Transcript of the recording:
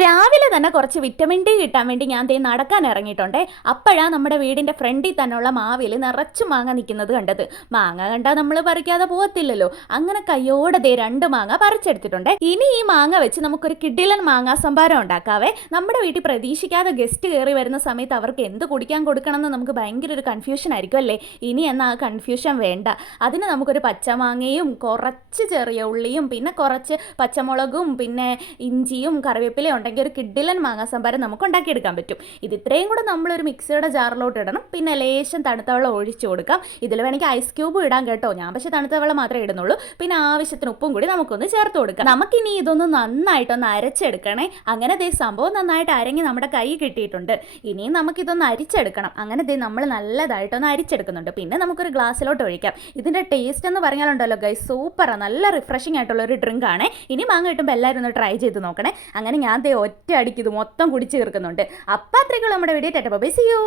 രാവിലെ തന്നെ കുറച്ച് വിറ്റമിൻ ഡി കിട്ടാൻ വേണ്ടി ഞാൻ ദേ നടക്കാൻ ഇറങ്ങിയിട്ടുണ്ടേ. അപ്പോഴാ നമ്മുടെ വീടിന്റെ ഫ്രണ്ടിൽ തന്നെയുള്ള മാവിൽ നിറച്ചു മാങ്ങ നിൽക്കുന്നത് കണ്ടത്. മാങ്ങ കണ്ടാൽ നമ്മൾ പറിക്കാതെ പോകത്തില്ലല്ലോ അങ്ങനെ കയ്യോടെ ദേ രണ്ട് മാങ്ങ പറിച്ചെടുത്തിട്ടുണ്ട്. ഇനി ഈ മാങ്ങ വെച്ച് നമുക്കൊരു കിഡിലൻ മാങ്ങാ സംഭാരം ഉണ്ടാക്കാവേ. നമ്മുടെ വീട്ടിൽ പ്രതീക്ഷിക്കാതെ ഗസ്റ്റ് കയറി വരുന്ന സമയത്ത് അവർക്ക് എന്ത് കുടിക്കാൻ കൊടുക്കണമെന്ന് നമുക്ക് ഭയങ്കര ഒരു കൺഫ്യൂഷൻ ആയിരിക്കും അല്ലേ? ഇനി എന്നാൽ ആ കൺഫ്യൂഷൻ വേണ്ട. അതിന് നമുക്കൊരു പച്ചമാങ്ങയും കുറച്ച് ചെറിയ ഉള്ളിയും പിന്നെ കുറച്ച് പച്ചമുളകും പിന്നെ ഇഞ്ചിയും കറിവേപ്പിലയും ഉണ്ടെങ്കിൽ ഒരു കിഡിലൻ മാങ്ങാ സംഭാരം നമുക്ക് ഉണ്ടാക്കിയെടുക്കാൻ പറ്റും. ഇത് ഇത്രയും കൂടെ നമ്മളൊരു മിക്സിയുടെ ജാറിലോട്ട് ഇടണം. പിന്നെ ലേശം തണുത്ത വെള്ളം ഒഴിച്ചു കൊടുക്കാം. ഇതിൽ വേണമെങ്കിൽ ഐസ് ക്യൂബ് ഇടാൻ കേട്ടോ. ഞാൻ പക്ഷേ തണുത്ത വെള്ളം മാത്രമേ ഇടുന്നുള്ളൂ. പിന്നെ ആവശ്യത്തിന് ഉപ്പും കൂടി നമുക്കൊന്ന് ചേർത്ത് കൊടുക്കാം. നമുക്കിനി ഇതൊന്ന് നന്നായിട്ടൊന്ന് അരച്ചെടുക്കണേ. അങ്ങനെ ദേ സംഭവം നന്നായിട്ട് അരങ്ങി നമ്മുടെ കൈ കിട്ടിയിട്ടുണ്ട്. ഇനിയും നമുക്കിതൊന്ന് അരിച്ചെടുക്കണം. അങ്ങനെ ദേ നമ്മൾ നല്ലതായിട്ടൊന്ന് അരിച്ചെടുക്കുന്നുണ്ട്. പിന്നെ നമുക്കൊരു ഗ്ലാസ്സിലോട്ട് ഒഴിക്കാം. ഇതിന്റെ ടേസ്റ്റ് എന്ന് പറഞ്ഞാലുണ്ടല്ലോ ഗൈ സൂപ്പറാണ് നല്ല റിഫ്രഷിംഗ് ആയിട്ടുള്ള ഒരു ഡ്രിങ്ക് ആണ്. ഇനി മാങ്ങ കിട്ടുമ്പോൾ എല്ലാവരും ഒന്ന് ട്രൈ ചെയ്ത് നോക്കണേ. അങ്ങനെ ഞാൻ ഒറ്റ അടിക്ക് മൊത്തം കുടിച്ച് തീർക്കുന്നുണ്ട്. അപ്പം അത്രയ്ക്കുള്ള നമ്മുടെ വീഡിയോ ടെറ്റ ബൈ സി യു